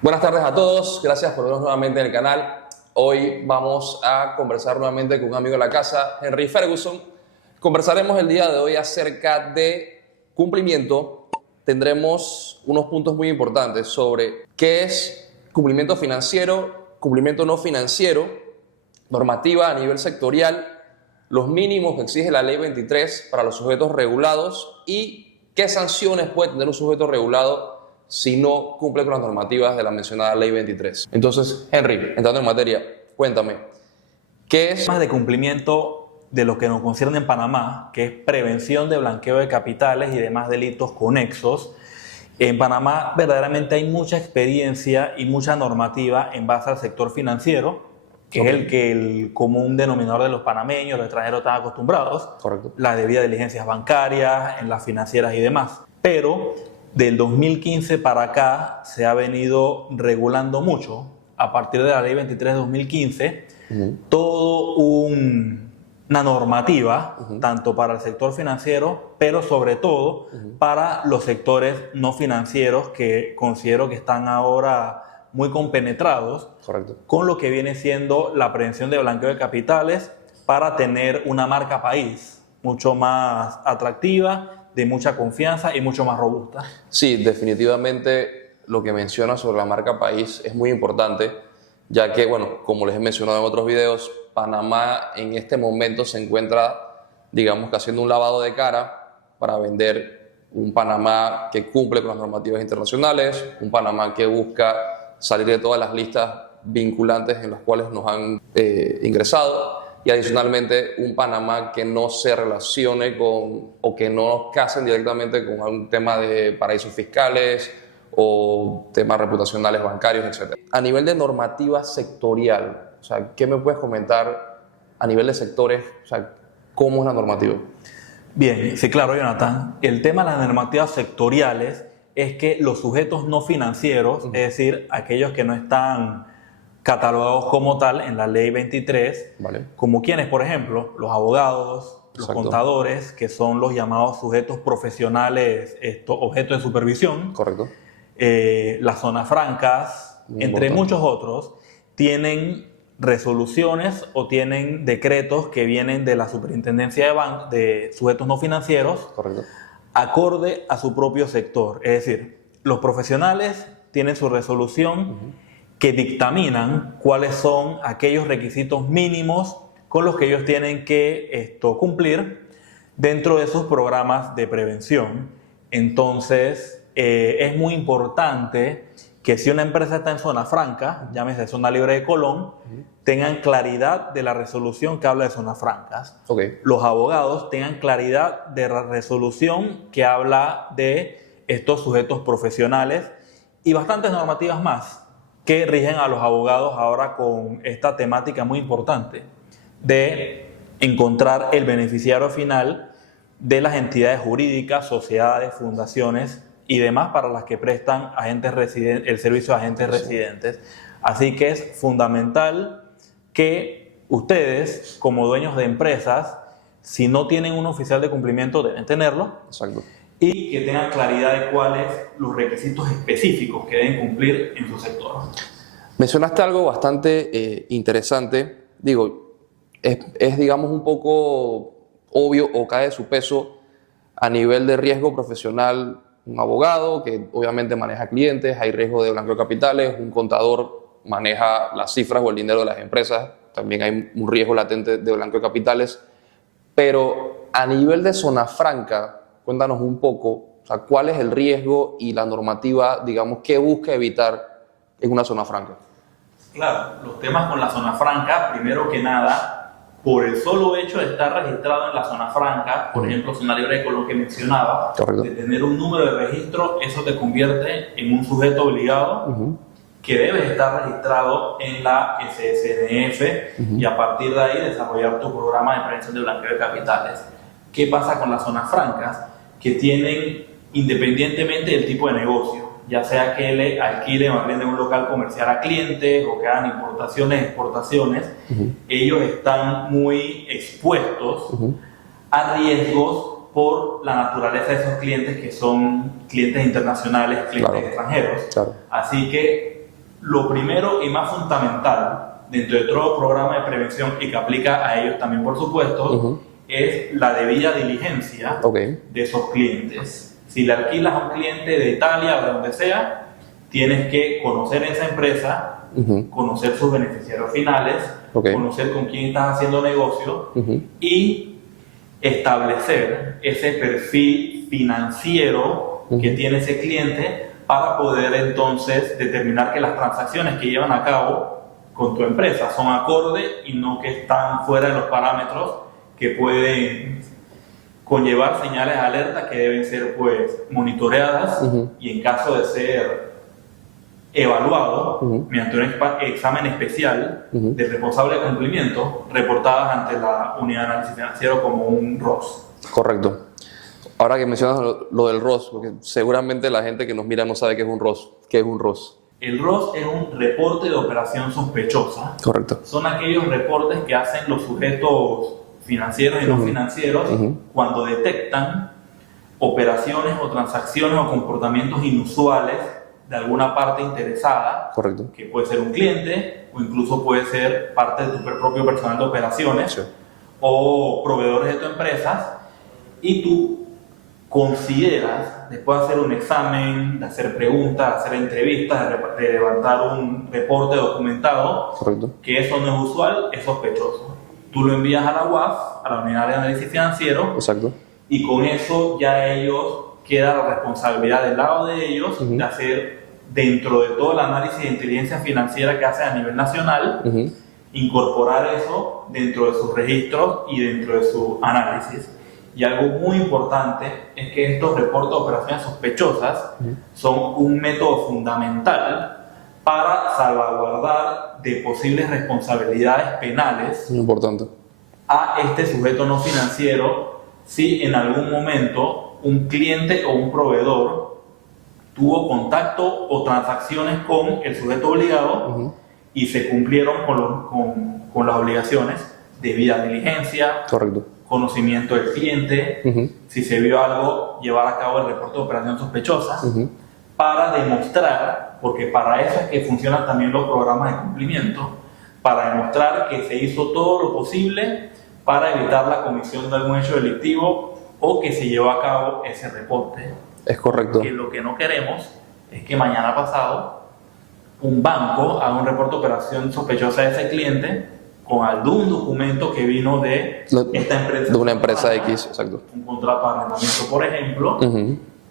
Buenas tardes a todos, gracias por vernos nuevamente en el canal. Hoy vamos a conversar nuevamente con un amigo de la casa, Henry Ferguson. Conversaremos el día de hoy acerca de cumplimiento. Tendremos unos puntos muy importantes sobre qué es cumplimiento financiero, cumplimiento no financiero, normativa a nivel sectorial, los mínimos que exige la Ley 23 para los sujetos regulados y qué sanciones puede tener un sujeto regulado si no cumple con las normativas de la mencionada Ley 23. Entonces, Henry, entrando en materia, cuéntame, ¿qué es? Más de cumplimiento de lo que nos concierne en Panamá, que es prevención de blanqueo de capitales y demás delitos conexos. En Panamá verdaderamente hay mucha experiencia y mucha normativa en base al sector financiero, que es el que el común denominador de los panameños, los extranjeros están acostumbrados. Correcto. Las debidas diligencias bancarias, en las financieras y demás. Pero del 2015 para acá se ha venido regulando mucho, a partir de la Ley 23 de 2015, todo una normativa, tanto para el sector financiero, pero sobre todo para los sectores no financieros que considero que están ahora muy compenetrados. Correcto. Con lo que viene siendo la prevención de blanqueo de capitales para tener una marca país mucho más atractiva, de mucha confianza y mucho más robusta. Sí, definitivamente lo que menciona sobre la marca país es muy importante, ya que, bueno, como les he mencionado en otros videos, Panamá en este momento se encuentra, digamos que haciendo un lavado de cara para vender un Panamá que cumple con las normativas internacionales, un Panamá que busca salir de todas las listas vinculantes en las cuales nos han ingresado, y adicionalmente un Panamá que no se relacione con o que no casen directamente con algún tema de paraísos fiscales o temas reputacionales bancarios, etc. A nivel de normativa sectorial, o sea, ¿qué me puedes comentar a nivel de sectores? O sea, ¿cómo es la normativa? Bien, sí, claro, Jonathan. El tema de las normativas sectoriales es que los sujetos no financieros, es decir, aquellos que no están catalogados como tal en la Ley 23, Vale. como quienes, por ejemplo, los abogados, los Exacto. contadores, que son los llamados sujetos profesionales, objeto de supervisión, Correcto. las zonas francas, Muy entre importante. muchos otros, tienen resoluciones o tienen decretos que vienen de la Superintendencia de Sujetos No Financieros, Correcto. acorde a su propio sector. Es decir, los profesionales tienen su resolución que dictaminan cuáles son aquellos requisitos mínimos con los que ellos tienen que cumplir dentro de sus programas de prevención. Entonces, es muy importante que si una empresa está en zona franca, llámese zona libre de Colón, tengan claridad de la resolución que habla de zonas francas. Okay. Los abogados tengan claridad de la resolución que habla de estos sujetos profesionales y bastantes normativas más que rigen a los abogados ahora con esta temática muy importante de encontrar el beneficiario final de las entidades jurídicas, sociedades, fundaciones y demás para las que prestan el servicio de agentes residentes. Así que es fundamental que ustedes, como dueños de empresas, si no tienen un oficial de cumplimiento, deben tenerlo. Exacto. Y que tengan claridad de cuáles los requisitos específicos que deben cumplir en su sector. Mencionaste algo bastante interesante. Digo, es, digamos, un poco obvio o cae de su peso a nivel de riesgo profesional un abogado que obviamente maneja clientes, hay riesgo de blanqueo de capitales, un contador maneja las cifras o el dinero de las empresas, también hay un riesgo latente de blanqueo de capitales, pero a nivel de zona franca, cuéntanos un poco, o sea, cuál es el riesgo y la normativa, digamos, que busca evitar en una zona franca. Claro, los temas con la zona franca, primero que nada, por el solo hecho de estar registrado en la zona franca, por ejemplo, zona libre de Colón que mencionaba, Correcto. de tener un número de registro, eso te convierte en un sujeto obligado que debe estar registrado en la SSNF y a partir de ahí desarrollar tu programa de prevención de blanqueo de capitales. ¿Qué pasa con las zonas francas? Que tienen, independientemente del tipo de negocio, ya sea que le alquilen o arrienden un local comercial a clientes o que hagan importaciones, exportaciones, ellos están muy expuestos a riesgos por la naturaleza de esos clientes, que son clientes internacionales, clientes extranjeros. Claro. Así que lo primero y más fundamental dentro de todo programa de prevención, y que aplica a ellos también, por supuesto, es la debida diligencia de esos clientes. Si le alquilas a un cliente de Italia o de donde sea, tienes que conocer esa empresa, conocer sus beneficiarios finales, conocer con quién estás haciendo negocio y establecer ese perfil financiero que tiene ese cliente para poder entonces determinar que las transacciones que llevan a cabo con tu empresa son acorde y no que están fuera de los parámetros que pueden conllevar señales de alerta que deben ser pues monitoreadas y en caso de ser evaluado mediante un examen especial de responsable de cumplimiento, reportadas ante la unidad de análisis financiero como un ROS. Correcto. Ahora que mencionas lo del ROS, porque seguramente la gente que nos mira no sabe qué es un ROS. ¿Qué es un ROS? El ROS es un reporte de operación sospechosa. Correcto. Son aquellos reportes que hacen los sujetos financieros y no financieros cuando detectan operaciones o transacciones o comportamientos inusuales de alguna parte interesada, que puede ser un cliente o incluso puede ser parte de tu propio personal de operaciones o proveedores de tu empresa, y tú consideras, después de hacer un examen, de hacer preguntas, de hacer entrevistas, de levantar un reporte documentado, que eso no es usual, es sospechoso. Tú lo envías a la UAF, a la Unidad de Análisis Financiero, y con eso ya ellos queda la responsabilidad del lado de ellos de hacer, dentro de todo el análisis de inteligencia financiera que hace a nivel nacional, incorporar eso dentro de sus registros y dentro de su análisis. Y algo muy importante es que estos reportes de operaciones sospechosas son un método fundamental para salvaguardar de posibles responsabilidades penales a este sujeto no financiero si en algún momento un cliente o un proveedor tuvo contacto o transacciones con el sujeto obligado y se cumplieron con las obligaciones de debida diligencia, conocimiento del cliente, si se vio algo, llevar a cabo el reporte de operaciones sospechosas, para demostrar, porque para eso es que funcionan también los programas de cumplimiento, para demostrar que se hizo todo lo posible para evitar la comisión de algún hecho delictivo o que se llevó a cabo ese reporte. Es correcto. Que lo que no queremos es que mañana pasado un banco haga un reporte de operación sospechosa de ese cliente con algún documento que vino de esta empresa. De una empresa X, exacto. Un contrato de arrendamiento, por ejemplo,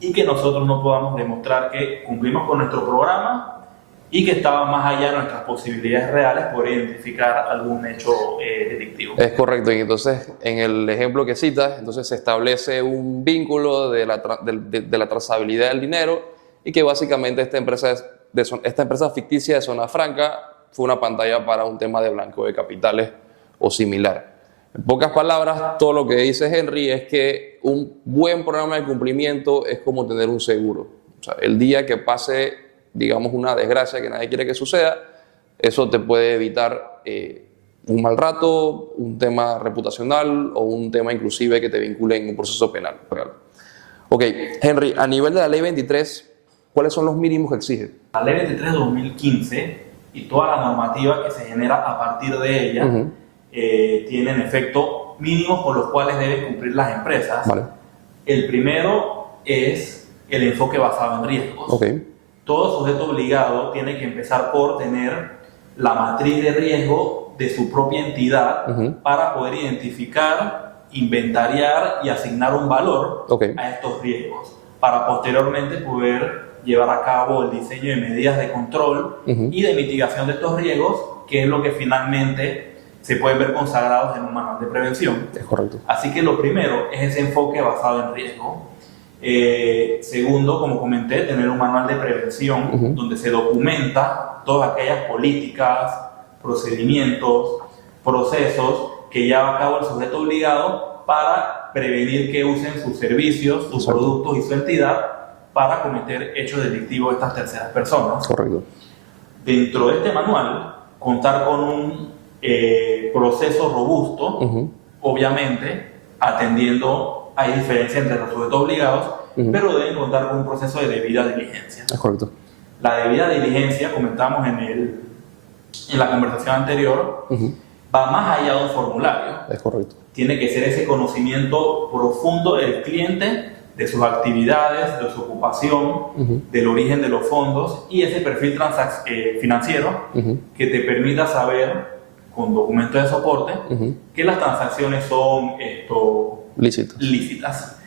y que nosotros no podamos demostrar que cumplimos con nuestro programa y que estaba más allá de nuestras posibilidades reales por identificar algún hecho delictivo. Es correcto, y entonces en el ejemplo que citas, entonces se establece un vínculo de la trazabilidad del dinero y que básicamente esta empresa ficticia de Zona Franca fue una pantalla para un tema de blanqueo de capitales o similar. En pocas palabras, todo lo que dice Henry es que un buen programa de cumplimiento es como tener un seguro. O sea, el día que pase, digamos, una desgracia que nadie quiere que suceda, eso te puede evitar un mal rato, un tema reputacional o un tema inclusive que te vincule en un proceso penal. Ok, Henry, a nivel de la Ley 23, ¿cuáles son los mínimos que exige? La Ley 23 de 2015 y toda la normativa que se genera a partir de ella tienen efecto mínimos con los cuales deben cumplir las empresas. El primero es el enfoque basado en riesgos. Todo sujeto obligado tiene que empezar por tener la matriz de riesgo de su propia entidad para poder identificar, inventariar y asignar un valor a estos riesgos, para posteriormente poder llevar a cabo el diseño de medidas de control y de mitigación de estos riesgos, que es lo que finalmente se pueden ver consagrados en un manual de prevención. Es correcto. Así que lo primero es ese enfoque basado en riesgo. Segundo, como comenté, tener un manual de prevención donde se documenta todas aquellas políticas, procedimientos, procesos que lleva a cabo el sujeto obligado para prevenir que usen sus servicios, sus productos y su entidad para cometer hechos delictivos de estas terceras personas. Dentro de este manual, contar con un proceso robusto, obviamente atendiendo hay diferencia entre los sujetos obligados, pero deben contar con un proceso de debida diligencia. Es correcto. La debida diligencia, comentamos en la conversación anterior, va más allá de un formulario. Es correcto. Tiene que ser ese conocimiento profundo del cliente, de sus actividades, de su ocupación, del origen de los fondos y ese perfil financiero que te permita saber, con documentos de soporte, que las transacciones son lícitas.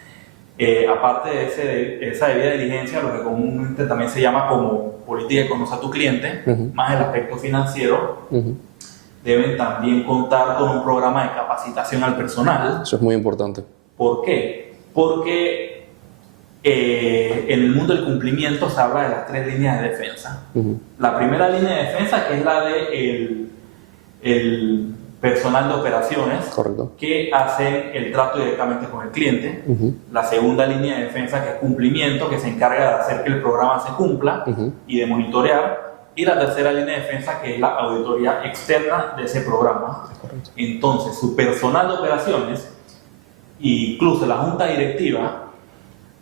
Aparte de esa debida diligencia, lo que comúnmente también se llama como política de conocer a tu cliente, más el aspecto financiero, deben también contar con un programa de capacitación al personal. Eso es muy importante. ¿Por qué? Porque en el mundo del cumplimiento se habla de las 3 líneas de defensa. La primera línea de defensa, que es la de el personal de operaciones, correcto, que hacen el trato directamente con el cliente. La segunda línea de defensa, que es cumplimiento, que se encarga de hacer que el programa se cumpla y de monitorear. Y la tercera línea de defensa, que es la auditoría externa de ese programa. Entonces, su personal de operaciones, incluso la junta directiva,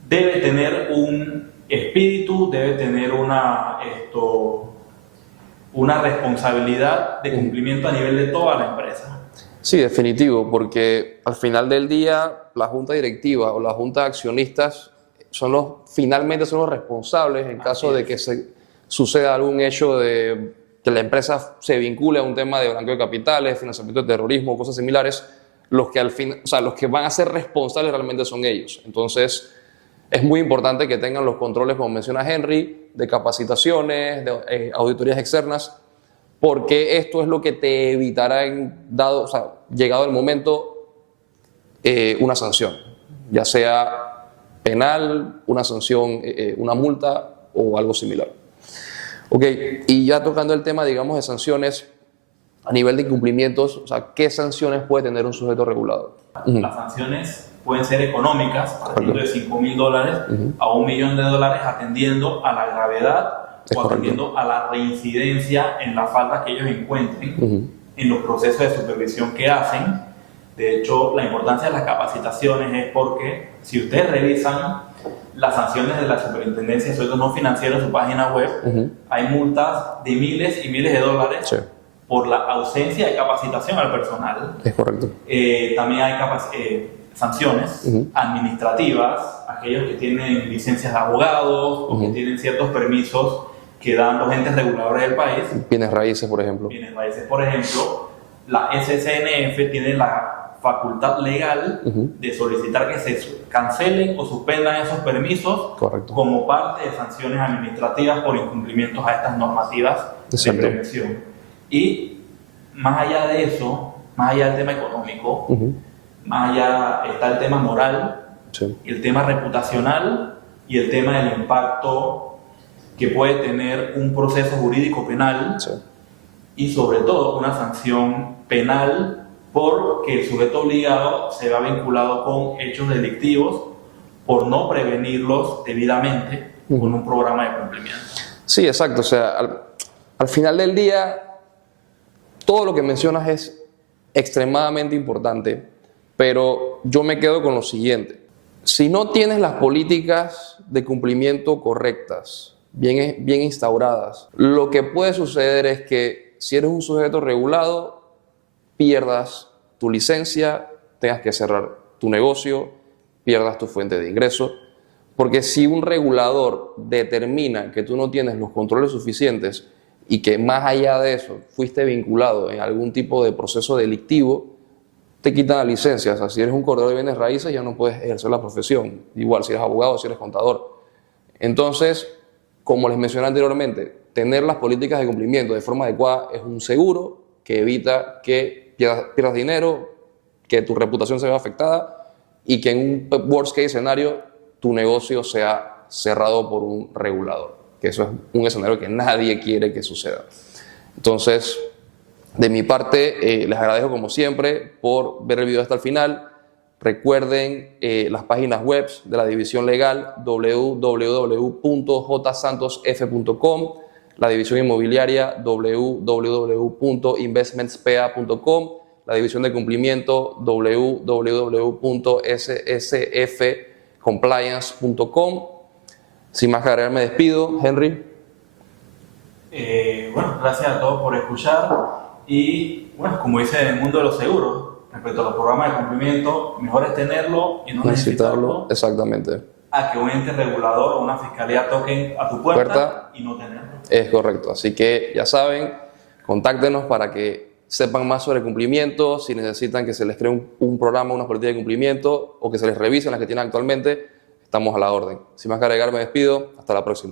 debe tener un espíritu, debe tener una responsabilidad de cumplimiento a nivel de toda la empresa. Sí, definitivo, porque al final del día la junta directiva o la junta de accionistas finalmente son los responsables en caso de que suceda algún hecho de que la empresa se vincule a un tema de blanqueo de capitales, financiamiento de terrorismo, cosas similares. Los que van a ser responsables realmente son ellos. Entonces, es muy importante que tengan los controles, como menciona Henry, de capacitaciones, de auditorías externas, porque esto es lo que te evitará, llegado el momento, una sanción, ya sea penal, una sanción, una multa o algo similar. Ok, y ya tocando el tema, digamos, de sanciones, a nivel de incumplimientos, ¿qué sanciones puede tener un sujeto regulado? Las sanciones pueden ser económicas, partiendo de $5,000 a $1 millón, atendiendo a la gravedad o atendiendo a la reincidencia en la falta que ellos encuentren en los procesos de supervisión que hacen. De hecho, la importancia de las capacitaciones es porque si ustedes revisan las sanciones de la Superintendencia de Sujetos No Financieros en su página web, hay multas de miles y miles de dólares por la ausencia de capacitación al personal. Es correcto. También hay sanciones administrativas, aquellos que tienen licencias de abogados o que tienen ciertos permisos que dan los entes reguladores del país. Bienes raíces, por ejemplo. Bienes raíces, por ejemplo. La SCNF tiene la facultad legal de solicitar que se cancelen o suspendan esos permisos como parte de sanciones administrativas por incumplimientos a estas normativas de prevención. Y más allá de eso, más allá del tema económico, más allá está el tema moral, el tema reputacional y el tema del impacto que puede tener un proceso jurídico penal y sobre todo una sanción penal porque el sujeto obligado se va vinculado con hechos delictivos por no prevenirlos debidamente con un programa de cumplimiento. Sí, exacto. O sea, al final del día, todo lo que mencionas es extremadamente importante, pero yo me quedo con lo siguiente. Si no tienes las políticas de cumplimiento correctas, bien instauradas, lo que puede suceder es que si eres un sujeto regulado, pierdas tu licencia, tengas que cerrar tu negocio, pierdas tu fuente de ingreso, porque si un regulador determina que tú no tienes los controles suficientes y que más allá de eso fuiste vinculado en algún tipo de proceso delictivo, te quitan la licencia. O sea, si eres un corredor de bienes raíces ya no puedes ejercer la profesión, igual si eres abogado, si eres contador. Entonces, como les mencioné anteriormente, tener las políticas de cumplimiento de forma adecuada es un seguro que evita que pierdas dinero, que tu reputación se vea afectada y que en un worst case escenario tu negocio sea cerrado por un regulador, que eso es un escenario que nadie quiere que suceda. Entonces, de mi parte, les agradezco como siempre por ver el video hasta el final. Recuerden las páginas web de la división legal, www.jsantosf.com, la división inmobiliaria, www.investmentspa.com, la división de cumplimiento www.ssfcompliance.com. Sin más que agregar, me despido. Henry. Bueno, gracias a todos por escuchar y bueno, como dice en el mundo de los seguros, respecto a los programas de cumplimiento, mejor es tenerlo y no necesitarlo Exactamente. a que un ente regulador o una fiscalía toquen a tu puerta y no tenerlo. Es correcto, así que ya saben, contáctenos para que sepan más sobre cumplimiento, si necesitan que se les cree un programa, una política de cumplimiento o que se les revisen las que tienen actualmente, estamos a la orden. Sin más que agregar, me despido, hasta la próxima.